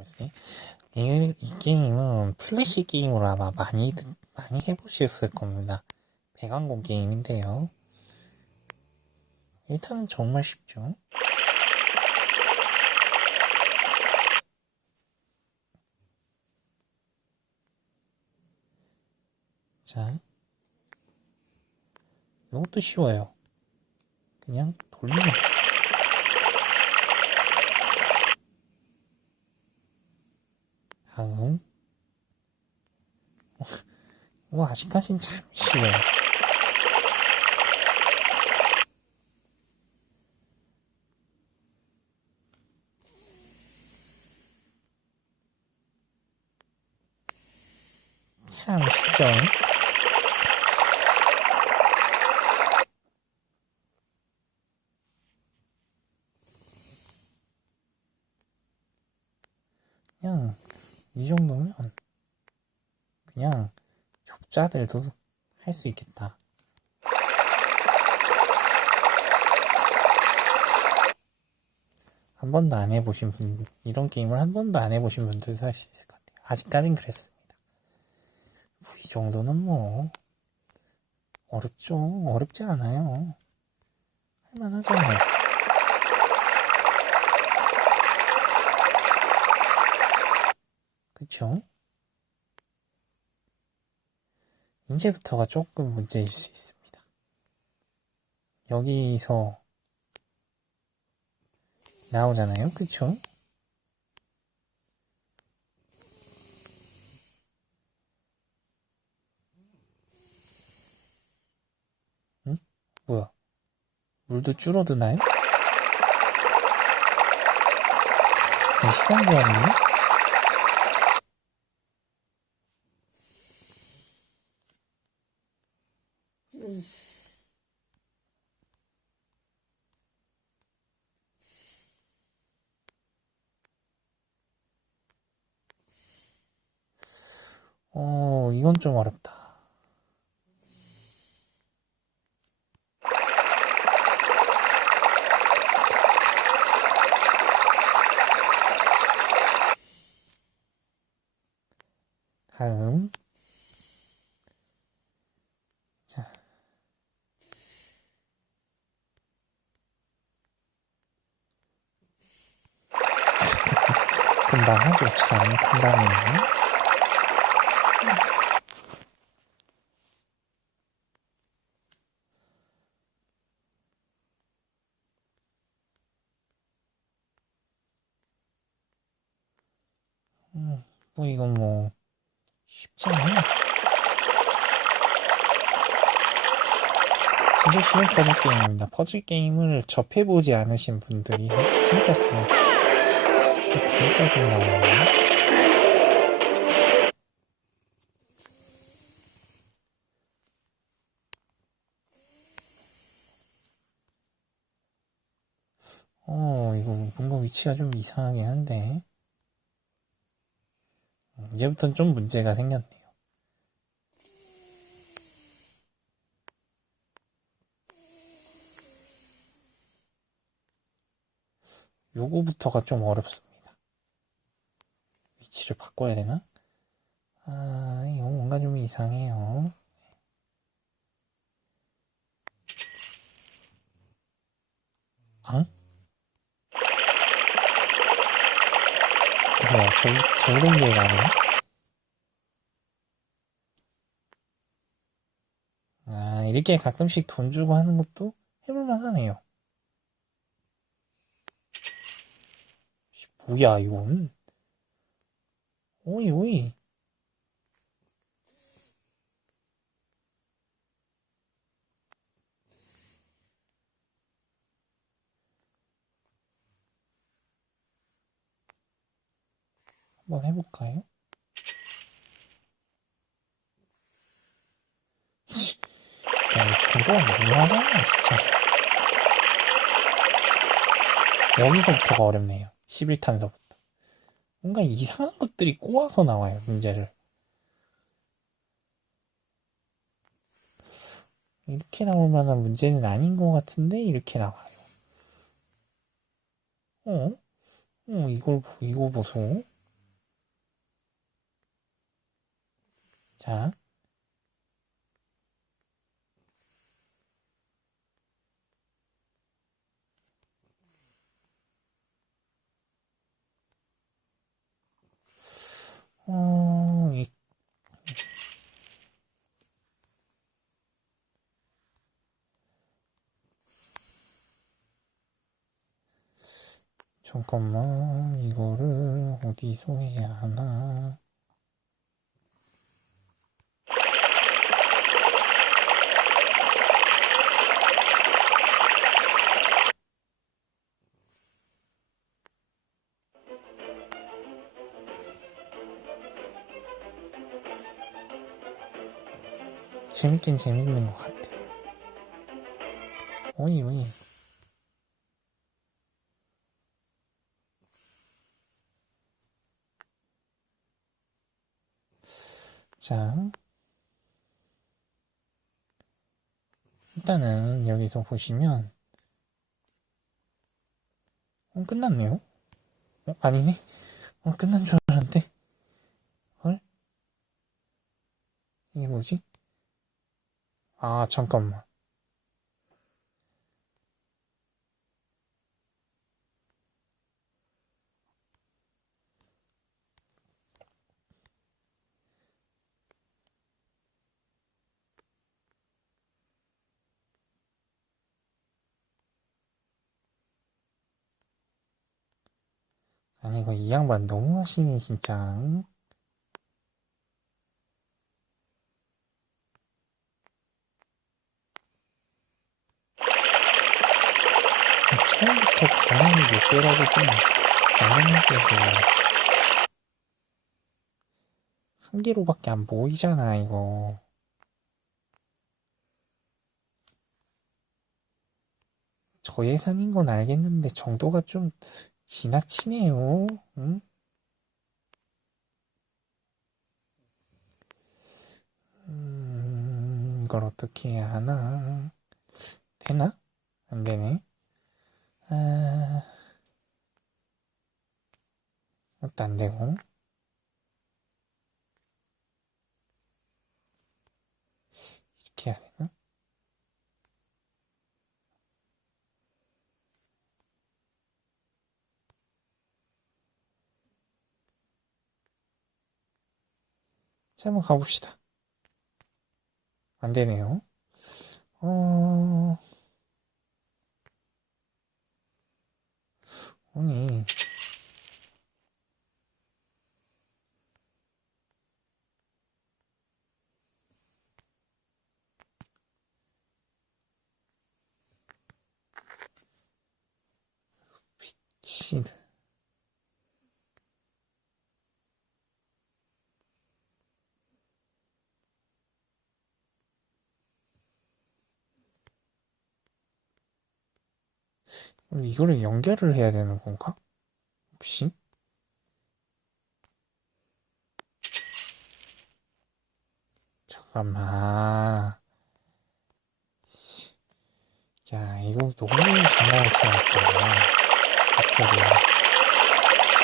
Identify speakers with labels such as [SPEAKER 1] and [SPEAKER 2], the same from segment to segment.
[SPEAKER 1] 글쎄. 이, 이 게임은 플래시 게임으로 아마 많이, 많이 해보셨을 겁니다. 배관공 게임인데요. 일단은 정말 쉽죠. 자, 이것도 쉬워요. 그냥 돌리면 돼. 다음. 뭐 아직까진 참 쉬워요. 참 쉽죠. 그냥 이 정도면 그냥 족자들도 할 수 있겠다. 한 번도 안 해보신 분, 이런 게임을 한 번도 안 해보신 분들도 할 수 있을 것 같아요. 아직까진 그랬습니다. 뭐 이 정도는 뭐, 어렵죠. 어렵지 않아요. 할만하잖아요. 그쵸? 이제부터가 조금 문제일 수 있습니다. 여기서 나오잖아요. 그쵸? 응? 뭐야? 물도 줄어드나요? 네, 시간 제한이네? 어, 이건 좀 어렵다. 다음. 자. 금방 하죠. 참 금방이에요. 음, 뭐 이건 뭐 쉽잖아요. 진짜 쉬운 퍼즐 게임입니다. 퍼즐 게임을 접해보지 않으신 분들이 진짜 좋아요. 거기까지 나오네요. 어, 이거 뭔가 위치가 좀 이상하긴 한데. 음, 이제부터는 좀 문제가 생겼네요. 요거부터가 좀 어렵습니다. 위치를 바꿔야 되나? 아, 이거 뭔가 좀 이상해요. 앙? 뭐야, 절, 절공기가 아니야? 아, 이렇게 가끔씩 돈 주고 하는 것도 해볼만 하네요. 씨, 뭐야, 이건? 오이, 오이. 한번 해볼까요? 야, 이 정도가 너무하잖아, 진짜. 여기서부터가 어렵네요. 11탄서부터. 뭔가 이상한 것들이 꼬아서 나와요, 문제를. 이렇게 나올 만한 문제는 아닌 것 같은데, 이렇게 나와요. 어? 어, 이걸, 이거 보소. 자. 어, 이, 잠깐만, 이거를 어디서 해야 하나. 재밌긴 재밌는 것 같아. 오이, 오이. 자. 일단은 여기서 보시면, 어, 끝났네요? 어, 아니네? 어, 끝난 줄 알았는데? 헐? 이게 뭐지? 아, 잠깐만. 아니, 이거 이 양반 너무 하시네, 진짜. 응? 처음부터 개라고 좀 말해주세요. 한 개로밖에 안 보이잖아, 이거. 저 예산인 건 알겠는데 정도가 좀 지나치네요. 응? 음, 이걸 어떻게 해야 하나? 되나? 안 되네. 아, 이것도 안 되고. 이렇게 해야 되나? 자, 한번 가봅시다. 안 되네요. 어, 아니, 미친. 이거를 연결을 해야 되는 건가? 혹시? 잠깐만. 야, 이거 너무 장난을 치웠다. 갑자기.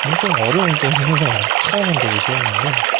[SPEAKER 1] 엄청 어려운 게임이네요. 처음엔 되게 쉬웠는데.